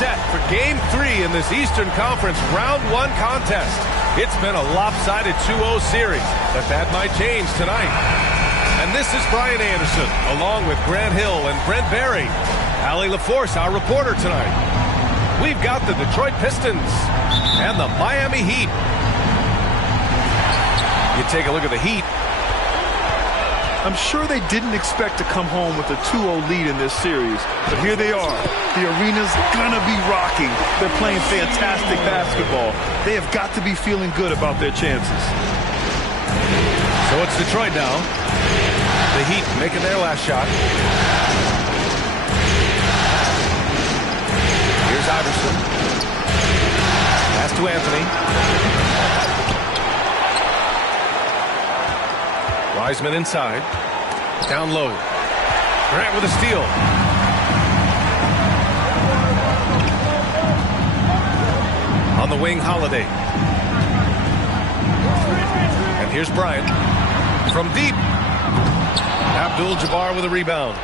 set for Game 3 in this Eastern Conference Round 1 contest. It's been a lopsided 2-0 series, but that might change tonight. And this is Brian Anderson, along with Grant Hill and Brent Barry. Allie LaForce, our reporter tonight. We've got the Detroit Pistons and the Miami Heat. You take a look at the Heat. I'm sure they didn't expect to come home with a 2-0 lead in this series, but here they are. The arena's gonna be rocking. They're playing fantastic basketball. They have got to be feeling good about their chances. So it's Detroit now. The Heat making their last shot. Here's Iverson. Pass to Anthony. Wiseman inside. Down low. Grant with a steal. On the wing, Holiday. And here's Bryant. From deep. Abdul-Jabbar with a rebound.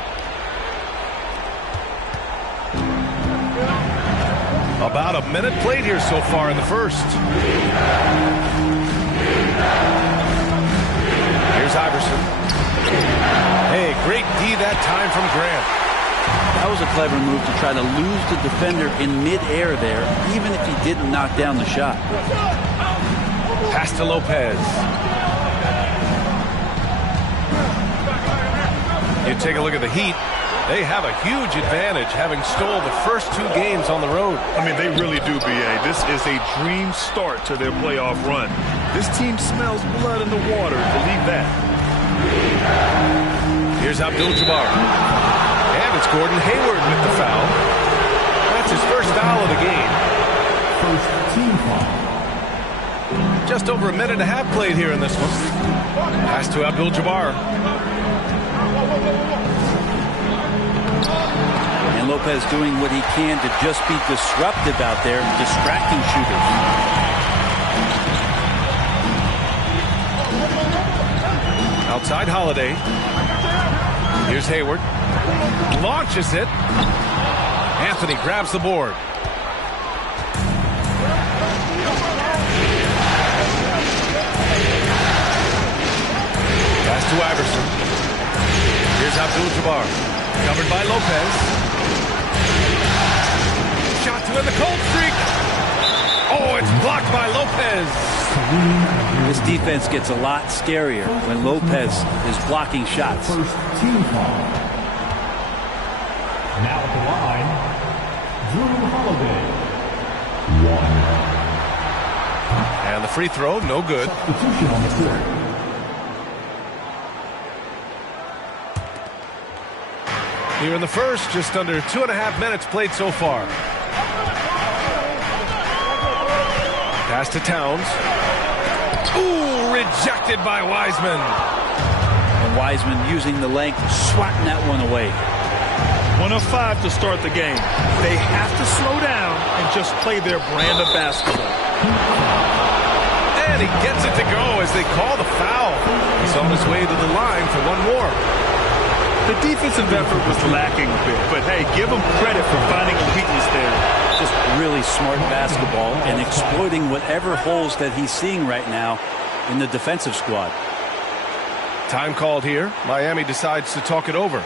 About a minute played here so far in the first. Here's Iverson. Hey, great D that time from Grant. That was a clever move to try to lose the defender in midair there, even if he didn't knock down the shot. Pass to Lopez. You take a look at the Heat. They have a huge advantage, having stole the first 2 games on the road. I mean, they really do, B.A. This is a dream start to their playoff run. This team smells blood in the water. Believe that. Here's Abdul-Jabbar. And it's Gordon Hayward with the foul. That's his first foul of the game. First team foul. Just over a minute and a half played here in this one. Pass to Abdul-Jabbar. And Lopez doing what he can to just be disruptive out there, distracting shooters. Outside Holiday. Here's Hayward. Launches it. Anthony grabs the board. Pass to Iverson. Here's Abdul-Jabbar. Covered by Lopez. Shot to end the cold streak. Oh, it's blocked by Lopez. This defense gets a lot scarier when Lopez is blocking shots. First team foul. Now at the line, Drew Holiday. 1. And the free throw, no good. Substitution on the court. Here in the first, just under 2.5 minutes played so far. Pass to Towns. Ooh, rejected by Wiseman. And Wiseman using the length, swatting that one away. 1 of 5 to start the game. They have to slow down and just play their brand of basketball. And he gets it to go as they call the foul. He's on his way to the line for one more. The defensive effort was lacking a bit, but hey, give them credit for finding a weakness there. Just really smart basketball and exploiting whatever holes that he's seeing right now in the defensive squad. Time called here. Miami decides to talk it over.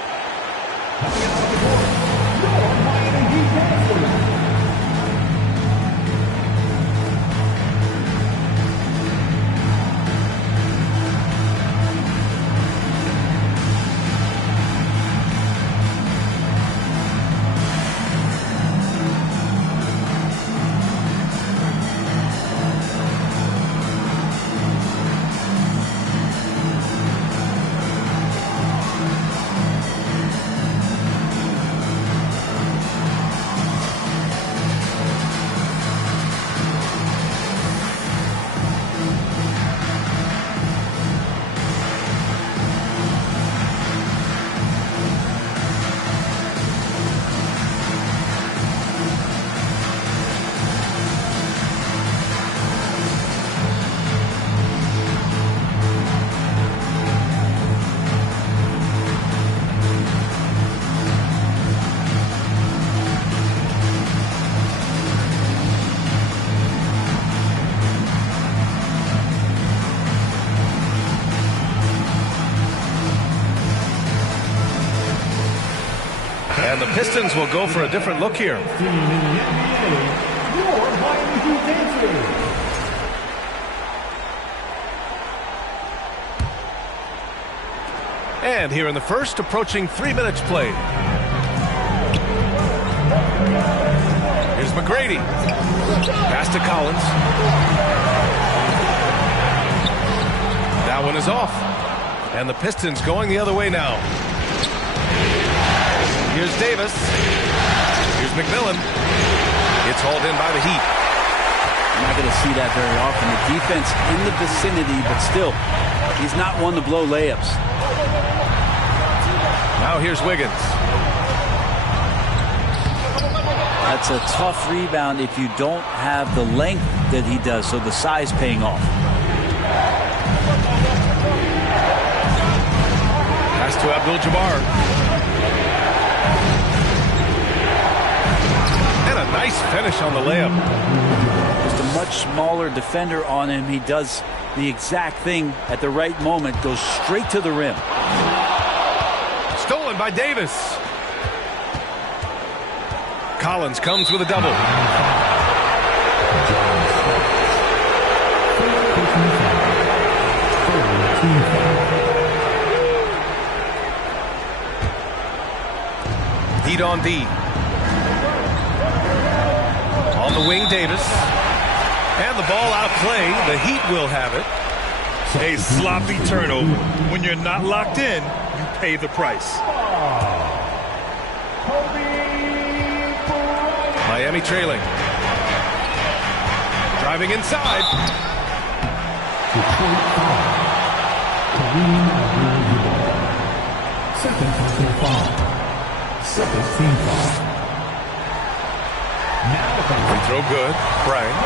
And the Pistons will go for a different look here. And here in the first, approaching 3 minutes played. Here's McGrady. Pass to Collins. That one is off. And the Pistons going the other way now. Here's Davis. Here's McMillan. It's hauled in by the Heat. You're not going to see that very often. The defense in the vicinity, but still, he's not one to blow layups. Now here's Wiggins. That's a tough rebound if you don't have the length that he does, so the size paying off. Pass to Abdul-Jabbar. And a nice finish on the layup. Just a much smaller defender on him. He does the exact thing at the right moment, goes straight to the rim. Stolen by Davis. Collins comes with a double. Heat on D. On the wing, Davis. And the ball out of play. The Heat will have it. A sloppy turnover. When you're not locked in, you pay the price. Miami trailing. Driving inside. Detroit foul. Kareem Abdul-Jabbar. Second personal foul. Second team foul. Now Free throw good. Bryant.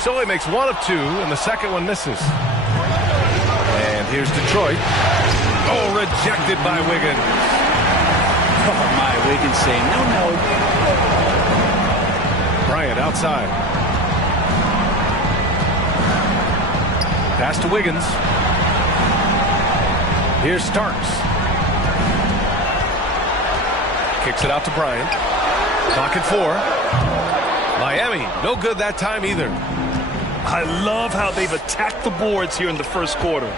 So he makes one of two, and the second one misses. And here's Detroit. Oh, rejected by Wiggins. Oh, my, Wiggins saying no. Bryant outside. Pass to Wiggins. Here's Starks. Kicks it out to Bryant. Clock at 4. Miami, no good that time either. I love how they've attacked the boards here in the first quarter.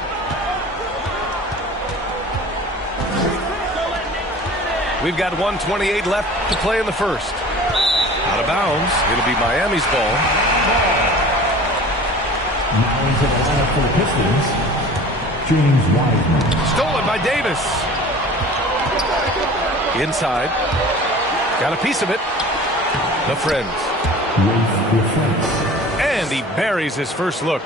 We've got 1:28 left to play in the first. Out of bounds. It'll be Miami's ball. now into the lineup for the Pistons, James Wiseman. Stolen by Davis. Inside. Got a piece of it. The Friends. With the Friends. And he buries his first look.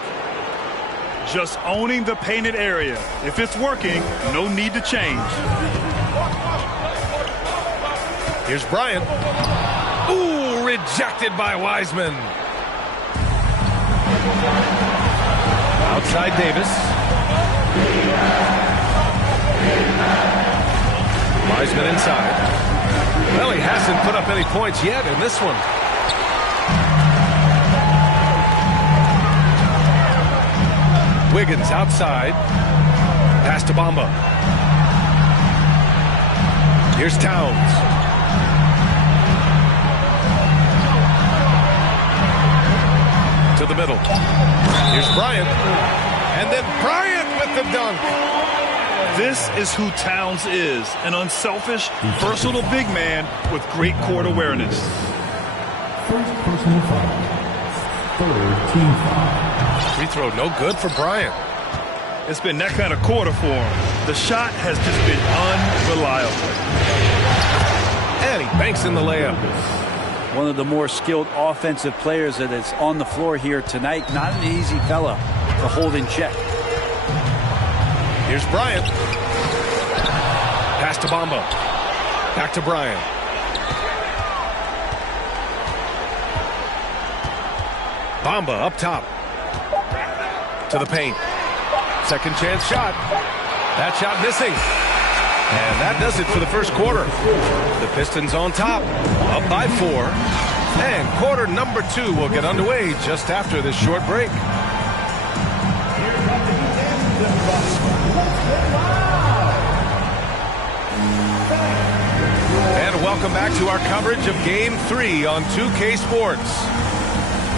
Just owning the painted area. If it's working, no need to change. Here's Bryant. Ooh, rejected by Wiseman. Outside Davis. Wiseman inside. Well, he hasn't put up any points yet in this one. Wiggins outside. Pass to Bamba. Here's Towns. To the middle. Here's Bryant. And then Bryant with the dunk. This is who Towns is. An unselfish, versatile big man with great court awareness. First personal foul. Third team foul. Free throw no good for Bryant. It's been that kind of quarter for him. The shot has just been unreliable. And he banks in the layup. One of the more skilled offensive players that is on the floor here tonight. Not an easy fella to hold in check. Here's Bryant. Pass to Bamba. Back to Bryant. Bamba up top. To the paint. Second chance shot. That shot missing. And that does it for the first quarter. The Pistons on top, up by 4. And quarter number 2 will get underway just after this short break. And welcome back to our coverage of Game 3 on 2K Sports.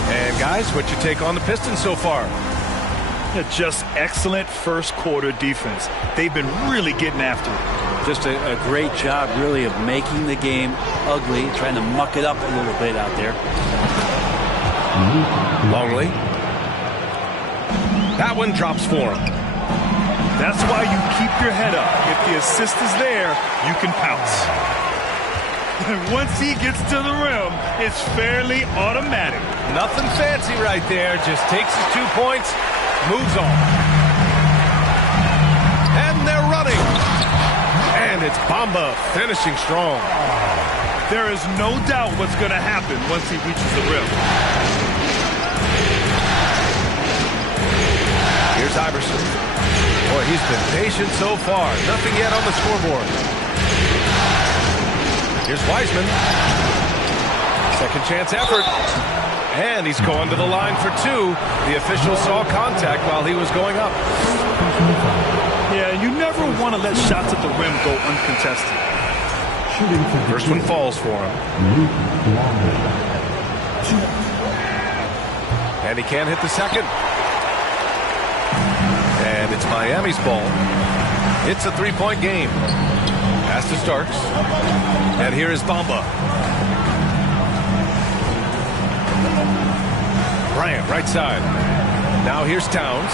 And guys, what's your take on the Pistons so far? Just excellent first quarter defense. They've been really getting after it. Just a great job, really, of making the game ugly, trying to muck it up a little bit out there. Longley. That one drops for him. That's why you keep your head up. If the assist is there, you can pounce. And once he gets to the rim, it's fairly automatic. Nothing fancy right there. Just takes his 2 points, moves on. And they're running. And it's Bamba finishing strong. There is no doubt what's going to happen once he reaches the rim. Here's Iverson. Boy, he's been patient so far. Nothing yet on the scoreboard. Here's Wiseman. Second chance effort. And he's going to the line for two. The official saw contact while he was going up. Yeah, you never want to let shots at the rim go uncontested. First one falls for him. And he can't hit the second. And it's Miami's ball. It's a three-point game. Pass to Starks. And here is Bamba. Bryant, right side. Now here's Towns.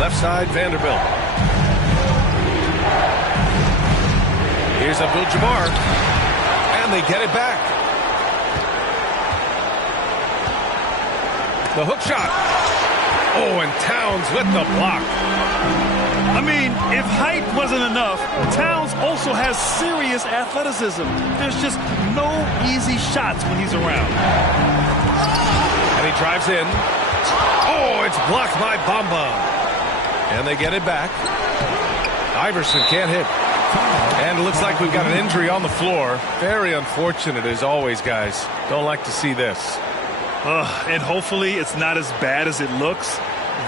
Left side, Vanderbilt. Here's Abdul-Jabbar. And they get it back. The hook shot. Oh, and Towns with the block. I mean, if height wasn't enough, Towns also has serious athleticism. There's just no easy shots when he's around. And he drives in. Oh, it's blocked by Bamba. And they get it back. Iverson can't hit. And it looks like we've got an injury on the floor. Very unfortunate as always, guys. Don't like to see this. And hopefully it's not as bad as it looks.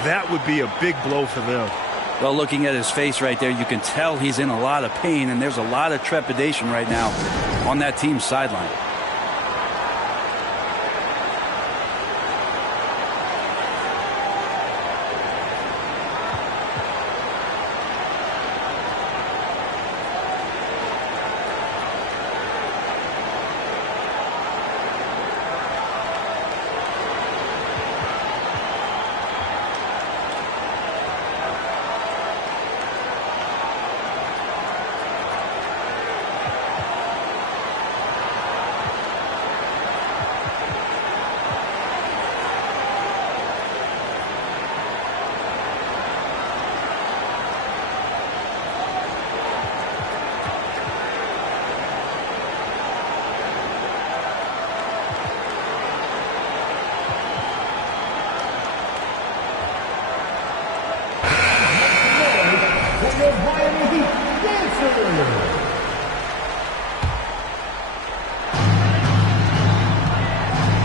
That would be a big blow for them. Well, looking at his face right there, you can tell he's in a lot of pain, and there's a lot of trepidation right now on that team's sideline.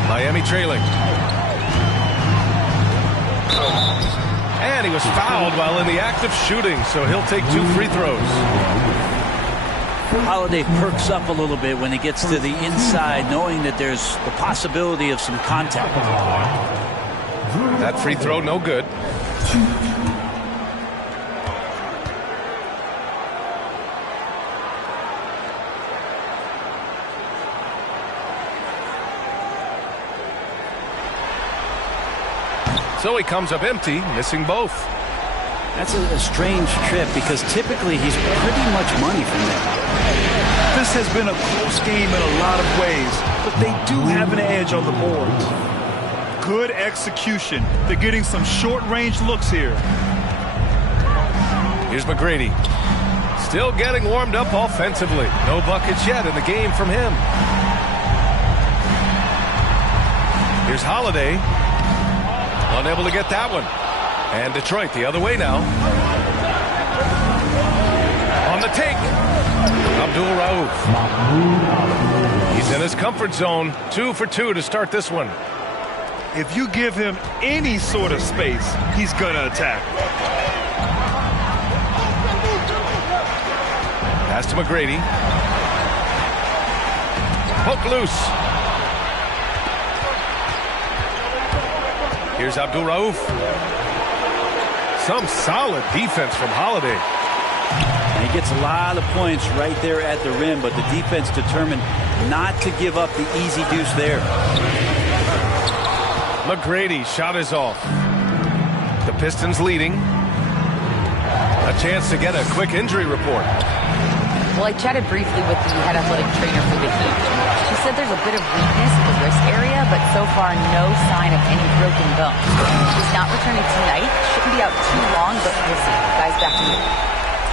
Miami trailing. And he was fouled while in the act of shooting, so he'll take 2 free throws. Holiday perks up a little bit when he gets to the inside, knowing that there's the possibility of some contact. That free throw, no good. So he comes up empty, missing both. That's a strange trip because typically he's pretty much money from there. This has been a close game in a lot of ways, but they do have an edge on the boards. Good execution. They're getting some short-range looks here. Here's McGrady. Still getting warmed up offensively. No buckets yet in the game from him. Here's Holiday. Unable to get that one. And Detroit the other way now. On the take. Abdul Rauf. He's in his comfort zone. 2 for 2 to start this one. If you give him any sort of space, he's going to attack. Pass to McGrady. Poke loose. Here's Abdul Rauf. Some solid defense from Holiday. And he gets a lot of points right there at the rim, but the defense determined not to give up the easy deuce there. McGrady shot is off. The Pistons leading. A chance to get a quick injury report. Well, I chatted briefly with the head athletic trainer for the Heat. She said there's a bit of weakness in the wrist area, but so far no sign of any broken bone. He's not returning tonight. Shouldn't be out too long, but we'll see. Guys, back to you.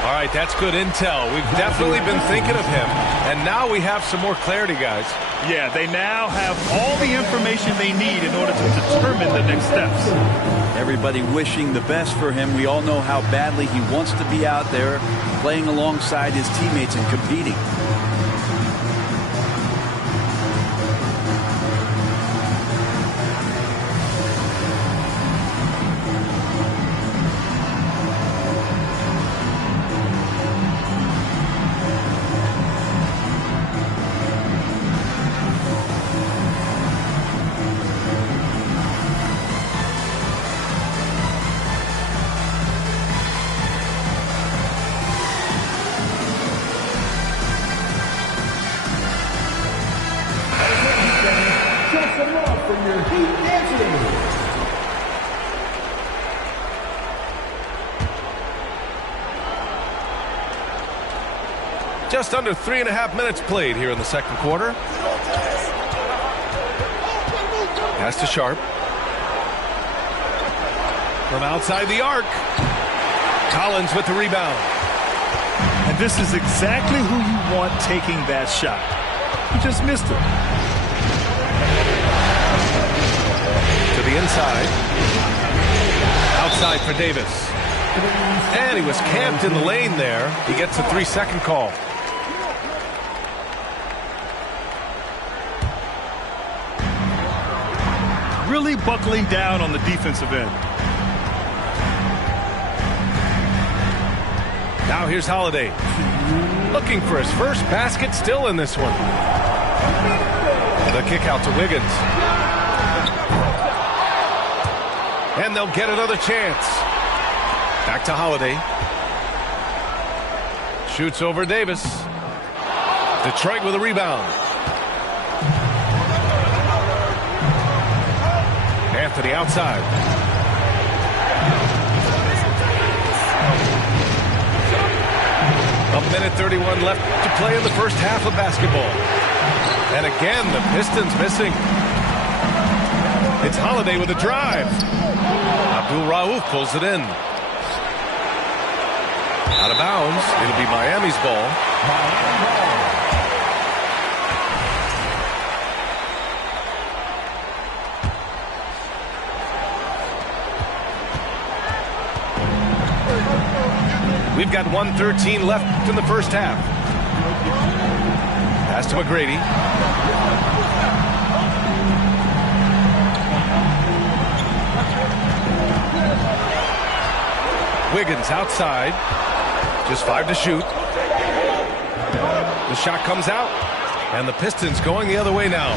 All right, that's good intel. We've definitely been thinking of him. And now we have some more clarity, guys. Yeah, they now have all the information they need in order to determine the next steps. Everybody wishing the best for him. We all know how badly he wants to be out there playing alongside his teammates and competing. Just under 3.5 minutes played here in the second quarter. Pass to Sharp. From outside the arc. Collins with the rebound. And this is exactly who you want taking that shot. He just missed it. To the inside. Outside for Davis. And he was camped in the lane there. He gets a 3-second call. Really buckling down on the defensive end. Now here's Holiday. Looking for his first basket, still in this one. The kick out to Wiggins. And they'll get another chance. Back to Holiday. Shoots over Davis. Detroit with a rebound. Anthony outside. A minute 31 left to play in the first half of basketball. And again, the Pistons missing. It's Holiday with a drive. Abdul Rauf pulls it in. Out of bounds. It'll be Miami's ball. We've got 1:13 left in the first half. Pass to McGrady. Wiggins outside. Just 5 to shoot. The shot comes out. And the Pistons going the other way now.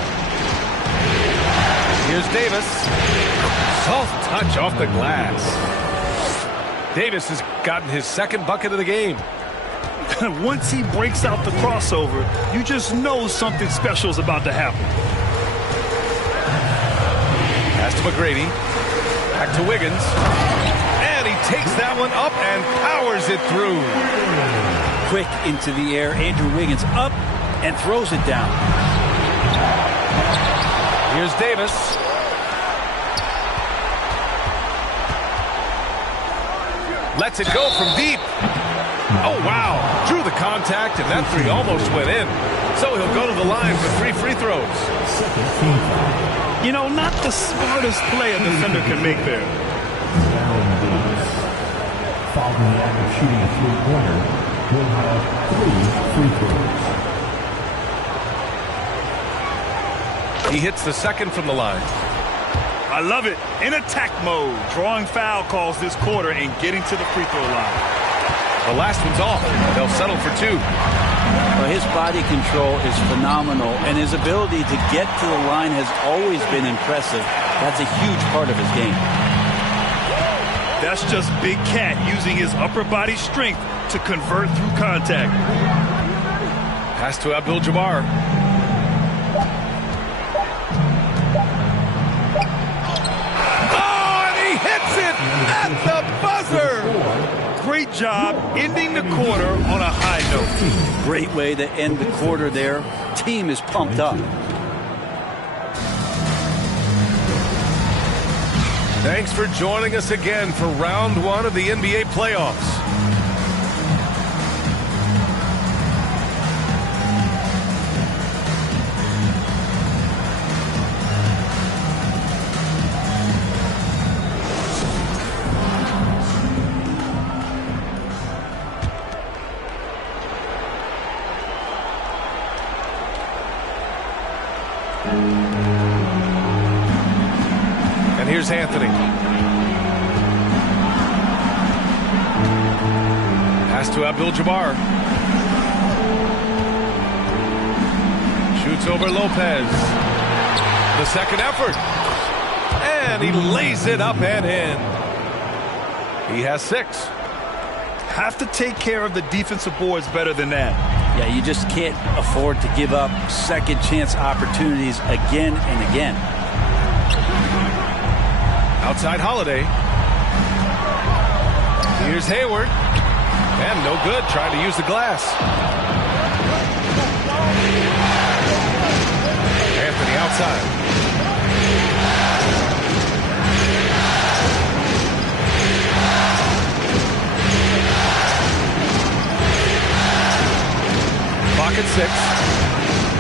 Here's Davis. Soft touch off the glass. Davis has gotten his second bucket of the game. Once he breaks out the crossover, you just know something special is about to happen. Pass to McGrady. Back to Wiggins. And he takes that one up and powers it through. Quick into the air. Andrew Wiggins up and throws it down. Here's Davis. Lets it go from deep. Oh, wow. Drew the contact, and that three almost went in. So he'll go to the line for 3 free throws. You know, not the smartest play a defender can make there. Following the act of shooting a three-pointer, will have 3 free throws. He hits the second from the line. I love it. In attack mode, drawing foul calls this quarter and getting to the free throw line. The last one's off. They'll settle for 2. Well, his body control is phenomenal, and his ability to get to the line has always been impressive. That's a huge part of his game. That's just Big Cat using his upper body strength to convert through contact. Pass to Abdul-Jabbar. Oh, and he hits it at the buzzer! Great job ending the quarter on a high note. Great way to end the quarter there. Team is pumped up. Thanks for joining us again for round 1 of the NBA playoffs. And here's Anthony. Pass to Abdul-Jabbar. Shoots over Lopez. The second effort. And he lays it up and in. He has 6. Have to take care of the defensive boards better than that. Yeah, you just can't afford to give up second chance opportunities again and again. Outside Holiday. Here's Hayward. And no good, trying to use the glass. Anthony outside. Clock at 6.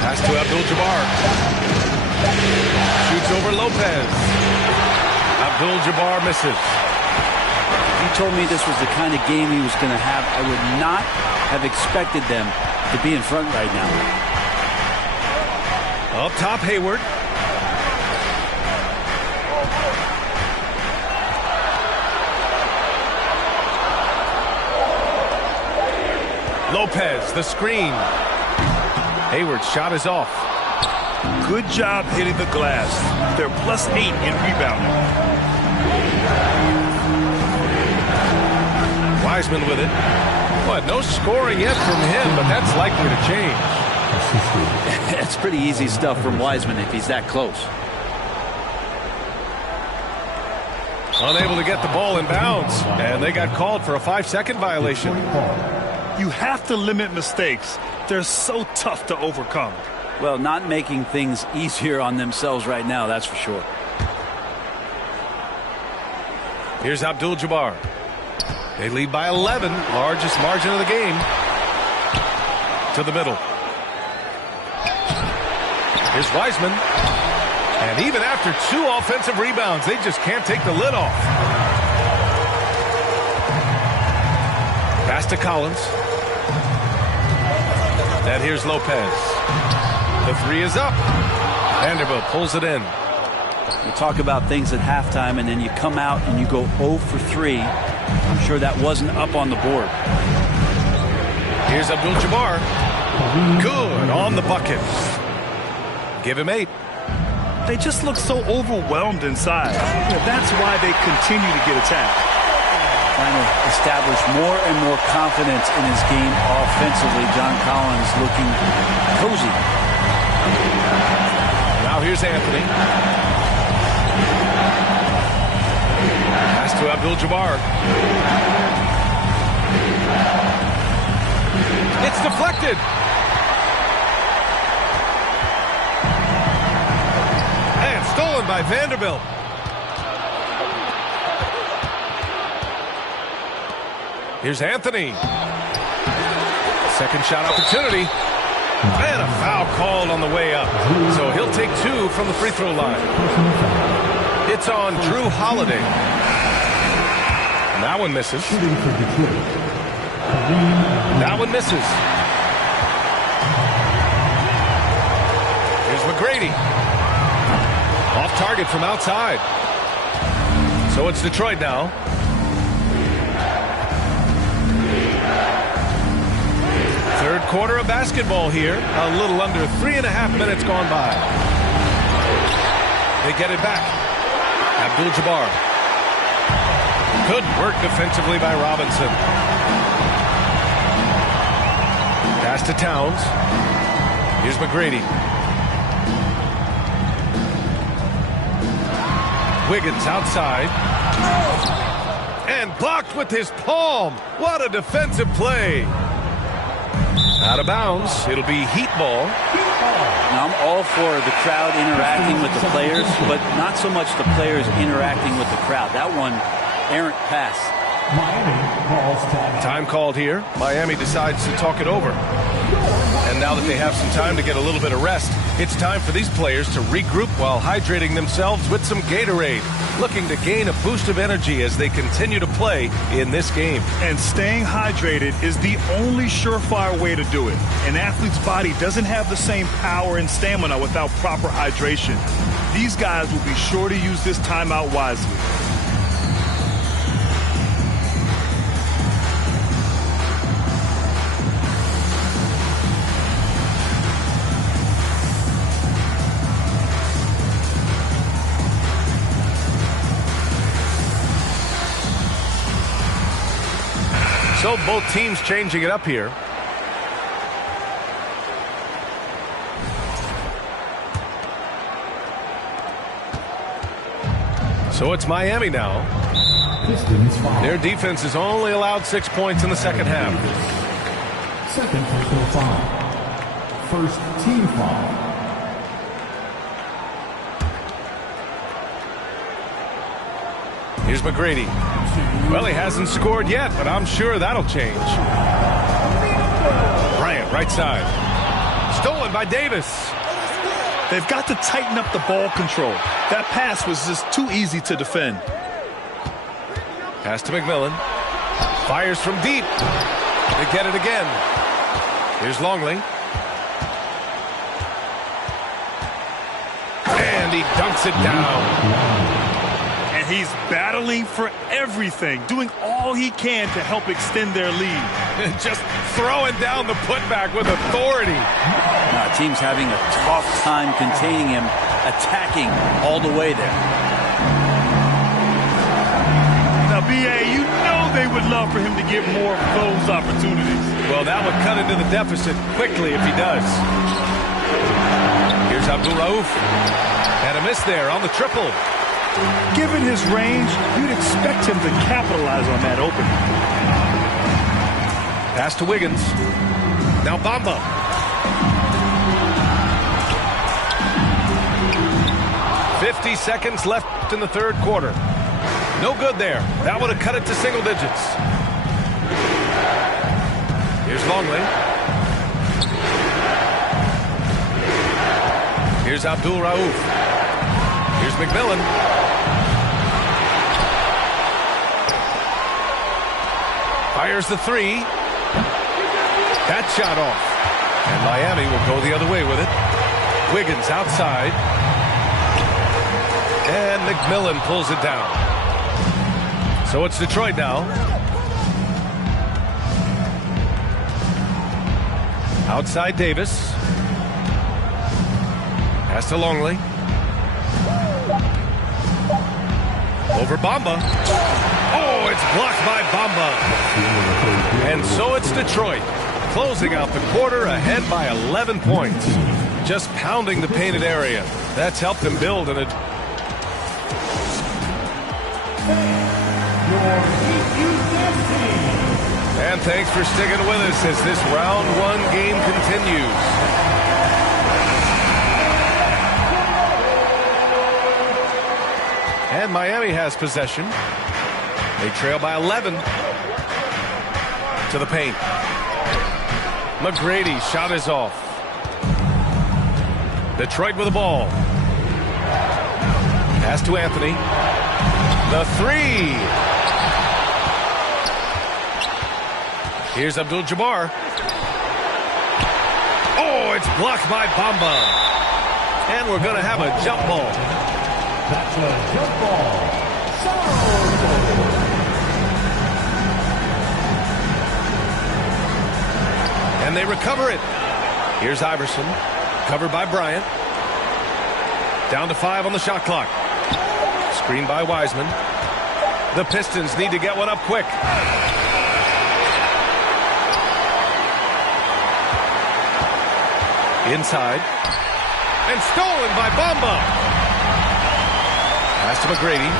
Pass to Abdul-Jabbar. Shoots over Lopez. Abdul-Jabbar misses. He told me this was the kind of game he was going to have. I would not have expected them to be in front right now. Up top, Hayward. Lopez, the screen. Hayward's shot is off. Good job hitting the glass. They're +8 in rebounding. Wiseman with it. But no scoring yet from him, but that's likely to change. It's pretty easy stuff from Wiseman if he's that close. Unable to get the ball in bounds, and they got called for a 5-second violation. You have to limit mistakes. They're so tough to overcome. Well, not making things easier on themselves right now, that's for sure. Here's Abdul-Jabbar. They lead by 11, largest margin of the game. To the middle. Here's Wiseman. And even after 2 offensive rebounds, they just can't take the lid off. Pass to Collins. And here's Lopez. The 3 is up. Vanderbilt pulls it in. You talk about things at halftime, and then you come out and you go 0 for 3. I'm sure that wasn't up on the board. Here's Abdul-Jabbar. Good on the bucket. Give him 8. They just look so overwhelmed inside. That's why they continue to get attacked. Trying to establish more and more confidence in his game offensively. John Collins looking cozy. Now here's Anthony. Pass to Abdul-Jabbar. It's deflected. And stolen by Vanderbilt. Here's Anthony. Second shot opportunity. And a foul called on the way up. So he'll take 2 from the free throw line. It's on Drew Holiday. And that one misses. That one misses. Here's McGrady. Off target from outside. So it's Detroit now. Third quarter of basketball here. A little under 3.5 minutes gone by. They get it back. Abdul-Jabbar. Good work defensively by Robinson. Pass to Towns. Here's McGrady. Wiggins outside. And blocked with his palm. What a defensive play. Out of bounds. It'll be heat ball. Now, I'm all for the crowd interacting with the players, but not so much the players interacting with the crowd. That one, errant pass. Time called here. Miami decides to talk it over. And now that they have some time to get a little bit of rest, it's time for these players to regroup while hydrating themselves with some Gatorade, looking to gain a boost of energy as they continue to play in this game. And staying hydrated is the only surefire way to do it. An athlete's body doesn't have the same power and stamina without proper hydration. These guys will be sure to use this timeout wisely. So both teams changing it up here. So it's Miami now. Their defense has only allowed 6 points in the second half. Second personal foul. First team foul. Here's McGrady. Well, he hasn't scored yet, but I'm sure that'll change. Bryant, right side. Stolen by Davis. They've got to tighten up the ball control. That pass was just too easy to defend. Pass to McMillan. Fires from deep. They get it again. Here's Longley. And he dunks it down. And he's battling for everything, doing all he can to help extend their lead. Just throwing down the putback with authority. Team's having a tough time containing him, attacking all the way there. Now, B.A., you know they would love for him to get more of those opportunities. Well, that would cut into the deficit quickly if he does. Here's Abdul-Rauf. And a miss there on the triple. Given his range, you'd expect him to capitalize on that opening. Pass to Wiggins. Now Bamba. "50 seconds left in the third quarter. No good there. That would have cut it to single digits. Here's Longley. Here's Abdul-Rauf. Here's McMillan. Fires the three. That shot off. And Miami will go the other way with it. Wiggins outside. And McMillan pulls it down. So it's Detroit now. Outside Davis. Pass to Longley. Over Bamba. Oh, it's blocked by Bamba. And so it's Detroit, closing out the quarter ahead by 11 points. Just pounding the painted area. That's helped them build an... And thanks for sticking with us as this round one game continues. And Miami has possession. They trail by 11. To the paint. McGrady, shot is off. Detroit with the ball. Pass to Anthony. The three. Here's Abdul-Jabbar. Oh, it's blocked by Bamba. And we're going to have a jump ball. That's a jump ball. And they recover it. Here's Iverson, covered by Bryant. Down to 5 on the shot clock. Screen by Wiseman. The Pistons need to get one up quick. Inside. And stolen by Bamba. Pass to McGrady.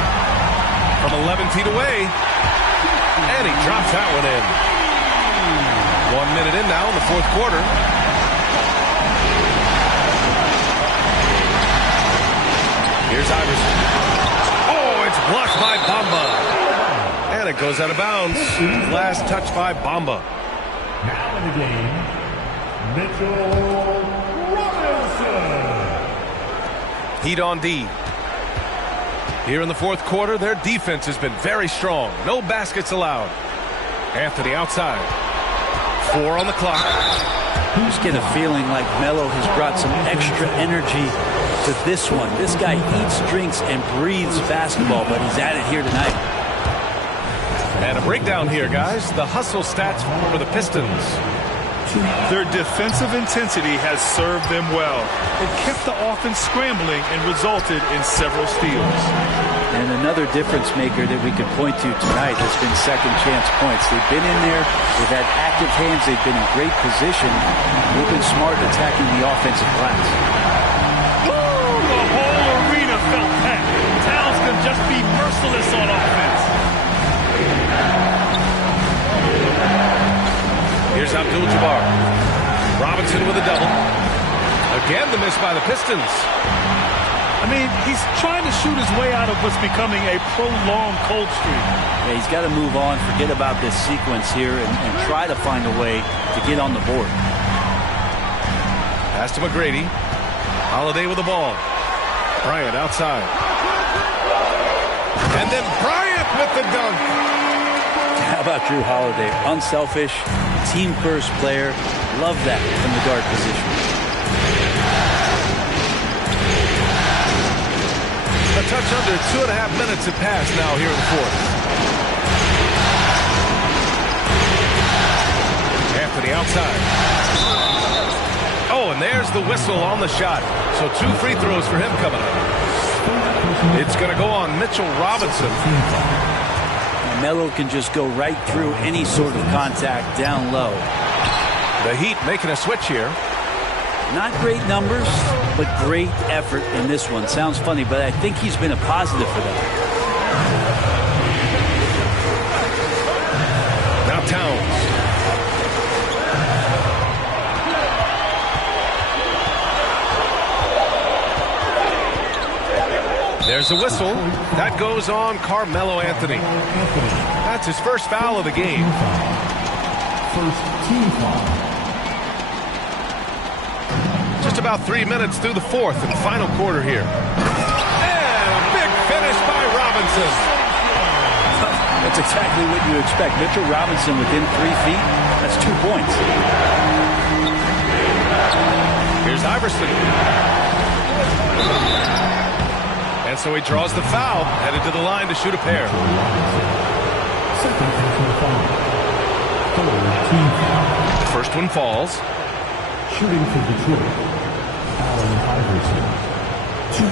From 11 feet away. And he drops that one in. 1 minute in now in the fourth quarter. Here's Iverson. Oh, it's blocked by Bamba. And it goes out of bounds. Last touch by Bamba. Now in the game, Mitchell Robinson. Heat on D. Here in the fourth quarter, their defense has been very strong. No baskets allowed. Anthony outside. 4 on the clock. Just get a feeling like Melo has brought some extra energy to this one. This guy eats, drinks, and breathes basketball, but he's at it here tonight. And a breakdown here, guys. The hustle stats for the Pistons. Their defensive intensity has served them well. It kept the offense scrambling and resulted in several steals. And another difference maker that we could point to tonight has been second chance points. They've been in there, they've had active hands, they've been in great position. They've been smart attacking the offensive glass. Ooh, the whole arena felt that. Towns can just be merciless on offense. Here's Abdul-Jabbar. Robinson with a double. Again, the miss by the Pistons. I mean, he's trying to shoot his way out of what's becoming a prolonged cold streak. Yeah, he's got to move on, forget about this sequence here, and try to find a way to get on the board. Pass to McGrady. Holiday with the ball. Bryant outside. And then Bryant with the dunk. How about Drew Holiday? Unselfish, team-first player. Love that from the guard position. A touch under 2.5 minutes have passed now here in the fourth. Anthony outside. Oh, and there's the whistle on the shot. So 2 free throws for him coming up. It's going to go on Mitchell Robinson. Melo can just go right through any sort of contact down low. The Heat making a switch here. Not great numbers, but great effort in this one. Sounds funny, but I think he's been a positive for them. Now Towns. There's a whistle. That goes on Carmelo Anthony. That's his first foul of the game. First team foul. Just about 3 minutes through the fourth and final quarter here. And a big finish by Robinson. That's exactly what you expect. Mitchell Robinson within 3 feet. That's 2 points. Here's Iverson. And so he draws the foul, headed to the line to shoot a pair. Second personal foul. Third team foul. The first one falls. Shooting for Detroit, Allen Iverson. 2.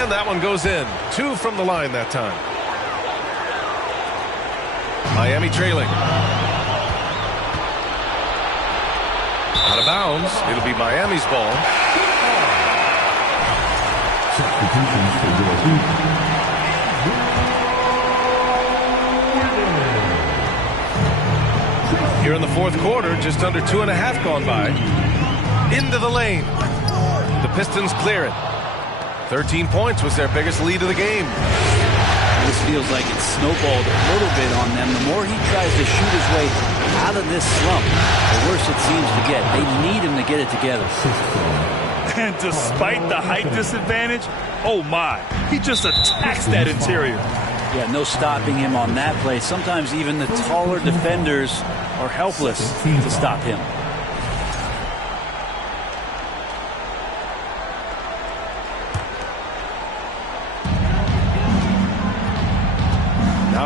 And that one goes in. 2 from the line that time. Miami trailing. Out of bounds. It'll be Miami's ball. Substitutions for your Heat. Here in the fourth quarter, just under 2.5 gone by. Into the lane. The Pistons clear it. 13 points was their biggest lead of the game. This feels like it's snowballed a little bit on them. The more he tries to shoot his way out of this slump, the worse it seems to get. They need him to get it together. And despite the height disadvantage, oh my, he just attacks that interior. Yeah, no stopping him on that play. Sometimes even the taller defenders are helpless to stop him.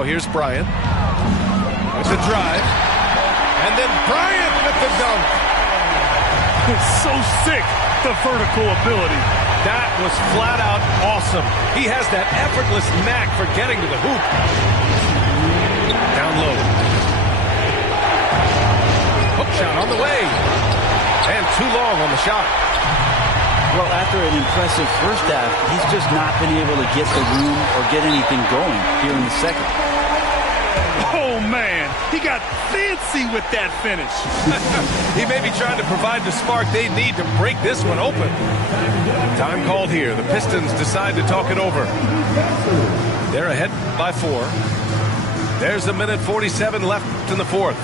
Now here's Bryant with the drive. And then Bryant with the dunk. It's so sick, the vertical ability. That was flat out awesome. He has that effortless knack for getting to the hoop. Down low. Hook shot on the way. And too long on the shot. Well, after an impressive first half, he's just not been able to get the room or get anything going here in the second. Oh, man. He got fancy with that finish. He may be trying to provide the spark they need to break this one open. Time called here. The Pistons decide to talk it over. They're ahead by 4. There's a minute 47 left in the fourth.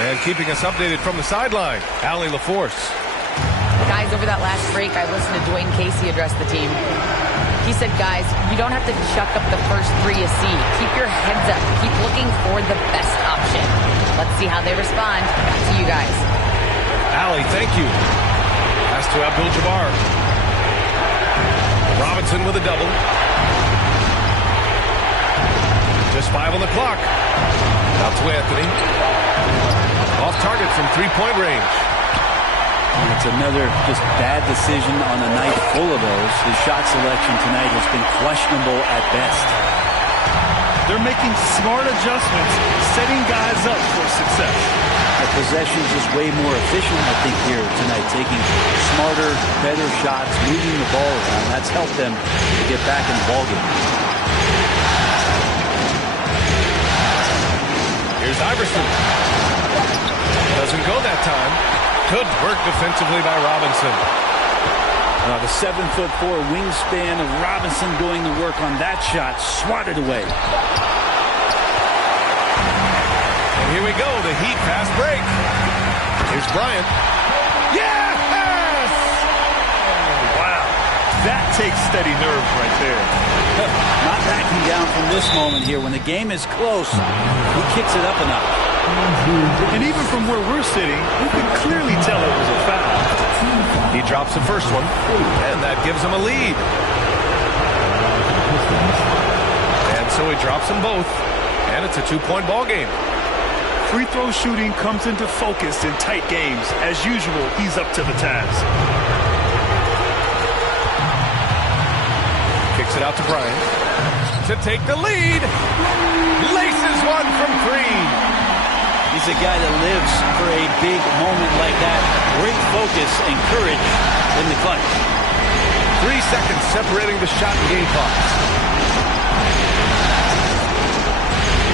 And keeping us updated from the sideline, Allie LaForce. Guys, over that last break, I listened to Dwayne Casey address the team. He said, guys, you don't have to chuck up the first 3 you see. Keep your heads up. Keep looking for the best option. Let's see how they respond. Back to you guys. Allie, thank you. Pass to Abdul-Jabbar. Robinson with a double. Just 5 on the clock. Out to Anthony. Off target from 3-point range. And it's another just bad decision on a night full of those. His shot selection tonight has been questionable at best. They're making smart adjustments, setting guys up for success. The possession's just way more efficient, I think, here tonight. Taking smarter, better shots, moving the ball around. That's helped them to get back in the ballgame. Here's Iverson. Doesn't go that time. Good work defensively by Robinson. The 7'4" wingspan of Robinson doing the work on that shot. Swatted away. And here we go. The Heat fast break. Here's Bryant. Yes! Wow. That takes steady nerves right there. Not backing down from this moment here. When the game is close, he kicks it up a notch. And even from where we're sitting, you can clearly tell it was a foul. He drops the first one, and that gives him a lead. And so he drops them both, and it's a 2-point ball game. Free throw shooting comes into focus in tight games. As usual, he's up to the task. Kicks it out to Bryant to take the lead. Laces one from 3. He's a guy that lives for a big moment like that. Great focus and courage in the clutch. 3 seconds separating the shot and game clocks.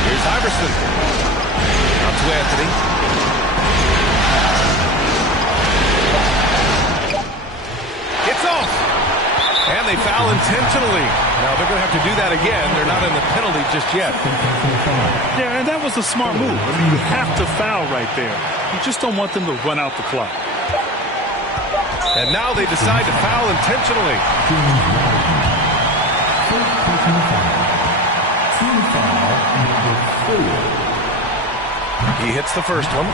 Here's Iverson. Out to Anthony. It's off. And they foul intentionally. Now they're going to have to do that again. They're not in the penalty just yet. Yeah, and that was a smart move. I mean, you have to foul right there. You just don't want them to run out the clock. And now they decide to foul intentionally. He hits the first one,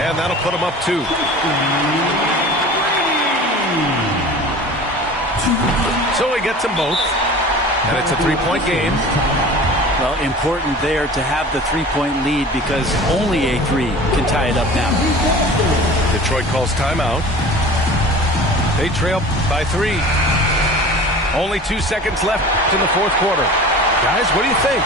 and that'll put him up 2. So he gets them both, and it's a 3-point game. Well, important there to have the 3-point lead because only a 3 can tie it up now. Detroit calls timeout. They trail by 3. Only 2 seconds left in the fourth quarter. Guys, what do you think?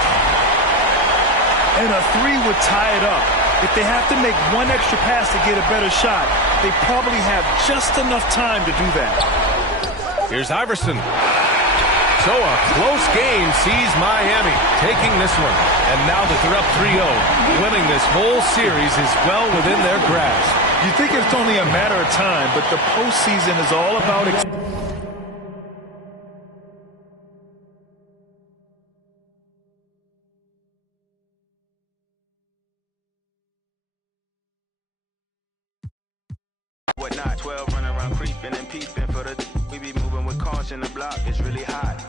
And a three would tie it up. If they have to make one extra pass to get a better shot, they probably have just enough time to do that. Here's Iverson. So a close game sees Miami taking this one. And now that they're up 3-0, winning this whole series is well within their grasp. You think it's only a matter of time, but the postseason is all about Whatnot, 12 running around creeping and peeping for the we be moving with caution. The block is really hot.